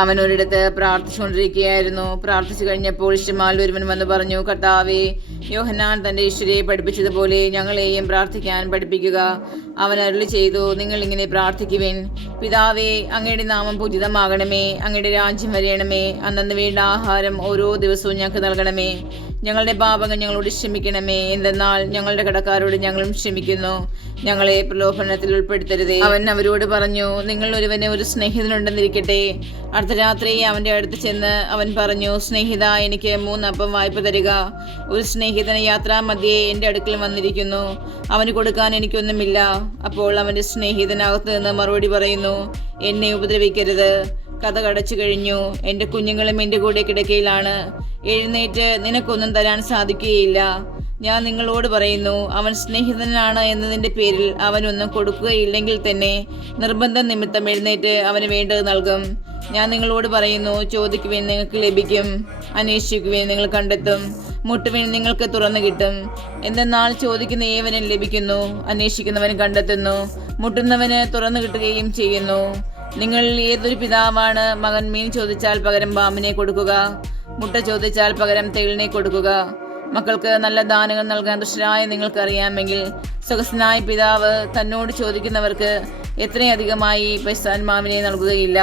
അവൻ ഒരിടത്ത് പ്രാർത്ഥിച്ചുകൊണ്ടിരിക്കുകയായിരുന്നു. പ്രാർത്ഥിച്ചു കഴിഞ്ഞപ്പോൾ ശിഷ്യന്മാരിൽ ഒരുവൻ വന്ന് പറഞ്ഞു, കർത്താവേ, യോഹന്നാൻ തന്റെ ശിഷ്യരെ പഠിപ്പിച്ചതുപോലെ ഞങ്ങളെയും പ്രാർത്ഥിക്കാൻ പഠിപ്പിക്കുക. അവൻ അരുളി ചെയ്തു, നിങ്ങൾ ഇങ്ങനെ പ്രാർത്ഥിക്കുവിൻ: പിതാവേ, അങ്ങയുടെ നാമം പൂജിതമാകണമേ, അങ്ങയുടെ രാജ്യം വരയണമേ, അന്നന്ന് വേണ്ട ആഹാരം ഓരോ ദിവസവും ഞങ്ങൾക്ക് നൽകണമേ. ഞങ്ങളുടെ പാപങ്ങൾ ഞങ്ങളോട് ക്ഷമിക്കണമേ, എന്തെന്നാൽ ഞങ്ങളുടെ കടക്കാരോട് ഞങ്ങളും ക്ഷമിക്കുന്നു. ഞങ്ങളെ പ്രലോഭനത്തിൽ ഉൾപ്പെടുത്തരുതേ. അവൻ അവരോട് പറഞ്ഞു, നിങ്ങൾ ഒരുവന് ഒരു സ്നേഹിതനുണ്ടെന്നിരിക്കട്ടെ. അർദ്ധരാത്രി അവന്റെ അടുത്ത് ചെന്ന് അവൻ പറഞ്ഞു, സ്നേഹിത, എനിക്ക് 3 അപ്പം വായ്പ തരിക. ഒരു സ്നേഹിതന് യാത്രാമധ്യേ എൻ്റെ അടുക്കൽ വന്നിരിക്കുന്നു, അവന് കൊടുക്കാൻ എനിക്കൊന്നുമില്ല. അപ്പോൾ അവന്റെ സ്നേഹിതനകത്ത് നിന്ന് മറുപടി പറയുന്നു, എന്നെ ഉപദ്രവിക്കരുത്, കഥ കടച്ചു കഴിഞ്ഞു, എൻ്റെ കുഞ്ഞുങ്ങളും എൻ്റെ കൂടെ കിടക്കയിലാണ്, എഴുന്നേറ്റ് നിനക്കൊന്നും തരാൻ സാധിക്കുകയില്ല. ഞാൻ നിങ്ങളോട് പറയുന്നു, അവൻ സ്നേഹിതനാണ് എന്നതിൻ്റെ പേരിൽ അവനൊന്നും കൊടുക്കുകയില്ലെങ്കിൽ തന്നെ നിർബന്ധ നിമിത്തം എഴുന്നേറ്റ് അവന് വേണ്ടത് നൽകും. ഞാൻ നിങ്ങളോട് പറയുന്നു, ചോദിക്കുവിൻ, നിങ്ങൾക്ക് ലഭിക്കും; അന്വേഷിക്കുവിൻ, നിങ്ങൾ കണ്ടെത്തും; മുട്ടുവിൻ, നിങ്ങൾക്ക് തുറന്നു കിട്ടും. എന്തെന്നാൽ ചോദിക്കുന്ന ഏവനും ലഭിക്കുന്നു, അന്വേഷിക്കുന്നവൻ കണ്ടെത്തുന്നു, മുട്ടുന്നവന് തുറന്നു കിട്ടുകയും ചെയ്യുന്നു. നിങ്ങൾ ഏതൊരു പിതാവാണ് മകൻ മീൻ ചോദിച്ചാൽ പകരം പാമ്പിനെ കൊടുക്കുക, മുട്ട ചോദിച്ചാൽ പകരം തേളിനെ കൊടുക്കുക? മക്കൾക്ക് നല്ല ദാനങ്ങൾ നൽകാൻ ദുഷ്ടരായ നിങ്ങൾക്കറിയാമെങ്കിൽ സ്വഗസ്നായ പിതാവ് തന്നോട് ചോദിക്കുന്നവർക്ക് എത്രയധികമായി പരിശുദ്ധാത്മാവിനെ നൽകുകയില്ല.